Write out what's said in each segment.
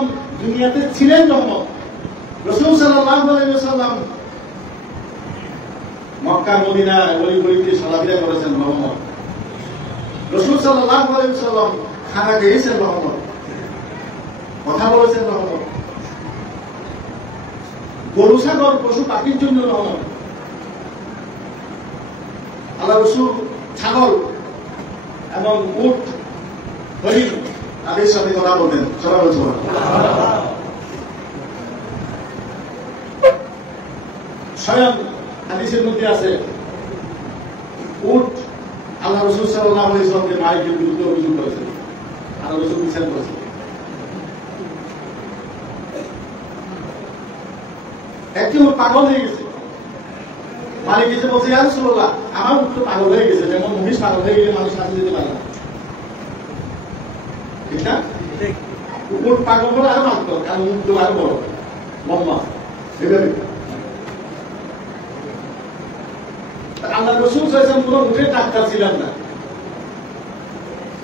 ওয়াসাল্লাম দুনিয়াতে ছিলেন রহমত। রাসূল সাল্লাল্লাহু আলাইহি ওয়াসাল্লাম মক্কা মদিনা গলি গলিতে চলাফেরা করেছেন রহমত। রাসূল সাল্লাল্লাহু আলাইহি ওয়াসাল্লাম খানা খেয়েছেন রহমত, কথা বলেছেন রহমত। গরু ছাগল পশু পাখির জন্য রহমত। আল্লাহ রাসূল ছাগল এবং উট হরিণ তাদের সাথে কথা বলতেন। সবাই বলছেন স্বয়ং হাদিসের মধ্যে আছে উট আল্লাহ রাসূল সাল্লাল্লাহু আলাইহি ওয়াসাল্লামকে মালিকের বিরুদ্ধে অভিযোগ করেছেন, আল্লাহ রাসূল বিচার করেছেন। একটি উট পাগল হয়ে গেছে, মালিক এসে বলছে ইয়া রাসূলুল্লাহ আমার উট তো পাগল হয়ে গেছে, যেমন মহিষ পাগল হয়ে গেলে মানুষ কাছে যেতে পারে না, ঠিক না? উট পাগল হলে আরো মানত, কারণ উট তো আরো বড় লম্বা। আল্লাহ রাসূল সাল্লাল্লাহু আলাইহি ওয়াসাল্লাম পুরো উটের ডাক্তার ছিলেন না।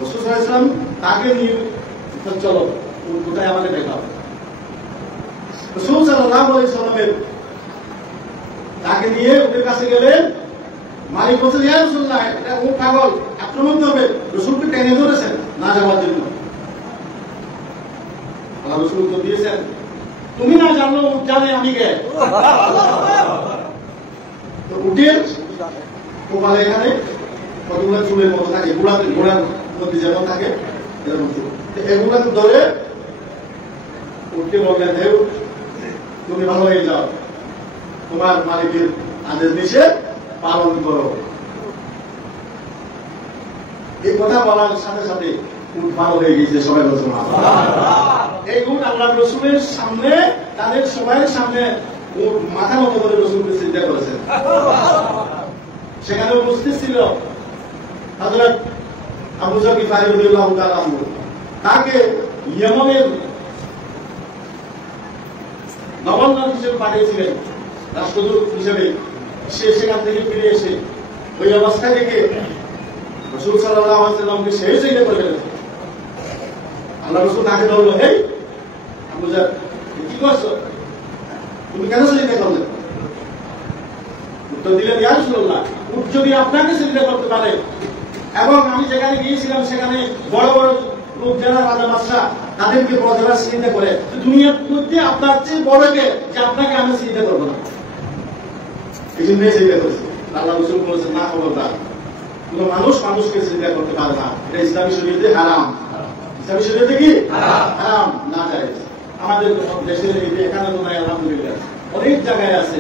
রাসূল সাল্লাল্লাহু আলাইহি ওয়াসাল্লাম তাকে নিয়ে চলো কোথায় আমাকে দেখাও। রাসূল সাল্লাল্লাহু আলাইহি ওয়াসাল্লামের তাকে নিয়ে উটের কাছে গেলেন। মালিক বলছেন ইয়া রাসূলুল্লাহ এটা উট পাগল, আক্রমণ করবে। রাসূলকে টেনে ধরেছেন না যাওয়ার জন্য। আল্লাহ রাসূল তো দিয়েছেন তুমি না জানো উট জানে আমি কে। তো উটের কপালে এখানে কতগুলো চুলের মতো থাকে, ঘোড়ার মধ্যে যেমন থাকে এরকম চুল, এগুলো ধরে উঠতে বললেন হে তুমি ভালো হয়ে যাও, তোমার মালিকের আদেশ নিষেধ পালন করো। এই কথা বলার সাথে সাথে উট ভালো হয়ে গেছে। সবাই বলছে এই উট আল্লাহ রাসূলের সামনে, তাদের সবাই সামনে উট মাথা মতো করে রাসূলকে সিজদা করেছেন। সেখানে উপস্থিত ছিল হযরত আবু যর গিফারী রাদিয়াল্লাহু তাআলা আনহু। তাকে ইয়েমেনের গভর্নর হিসেবে পাঠিয়েছিলেন, রাষ্ট্রদূত হিসেবে। সে সেখান থেকে ফিরে এসে ওই অবস্থা থেকে রাসূল সাল্লাল্লাহু আলাইহি ওয়াসাল্লামকে শেষ হয়ে পড়ে। আল্লাহ রাসূল তাকে বলল হে আবু যর কি করছো, তুমি কেন সিজদা করলে? উত্তর দিলেন ইয়া রাসূলুল্লাহ উট যদি আপনাকে সিজদা করতে পারে এবং আমি যেখানে গিয়েছিলাম সেখানে বড় বড় লোক যারা রাজা বাদশা তাদেরকে প্রজারা সিজদা করে, দুনিয়ার মধ্যে আপনার চেয়ে বড় কে যে আপনাকে আমি সিজদা করবো না? এই জন্য সিজদা করেছে। আল্লাহ রাসূল বলেছেন না খবরদার, কোন মানুষ মানুষকে সিজদা করতে পারে না, এটা ইসলামী শরীয়তে হারাম। ইসলামী শরীয়তে কি হারাম, না জায়েজ। আমাদের দেশের এখানে তো নাই, আলহামদুলিল্লাহ অনেক জায়গায় আছে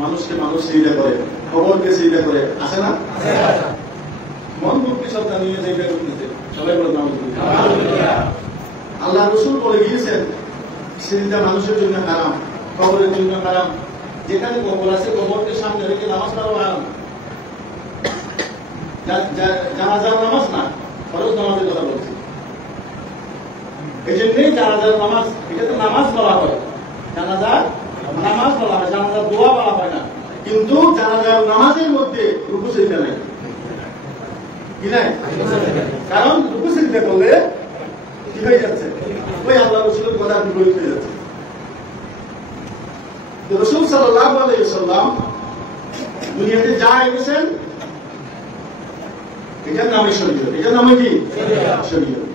মানুষকে মানুষ সিজদা করে, খবরকে সিজদা করে, আছে না? মন মুক্তি সত্তা নিয়ে সিজদা করতেছে। সবাই বলে আলহামদুলিল্লাহ। আল্লাহ রাসূল বলে গিয়েছেন সিজদা মানুষের জন্য হারাম, কবরের জন্য হারাম। যেখানে কবর আছে কবরকে সামনে রেখে নামাজ পড়া হারাম। জানাজার নামাজ না, ফরজ নামাজের কথা বলছি। এই জন্যই জানাজার নামাজ, এটাতে নামাজ বলা হয়, জানাজার নামাজ বলা হয়, জানাজার দোয়া বলা হয় না। কিন্তু জানাজার নামাজের মধ্যে রুকু সিজদা নাই, কি নাই? কারণ রুকু সিজদা করলে কি হয়ে যাচ্ছে? ওই আল্লাহ রাসূলের কথা বিপরীত হয়ে যাচ্ছে। রাসূল সাল্লাল্লাহু আলাইহি ওয়াসাল্লাম দুনিয়াতে যা এনেছেন এটার নামই শরীয়ত। এটার নামই কি? শরীয়ত।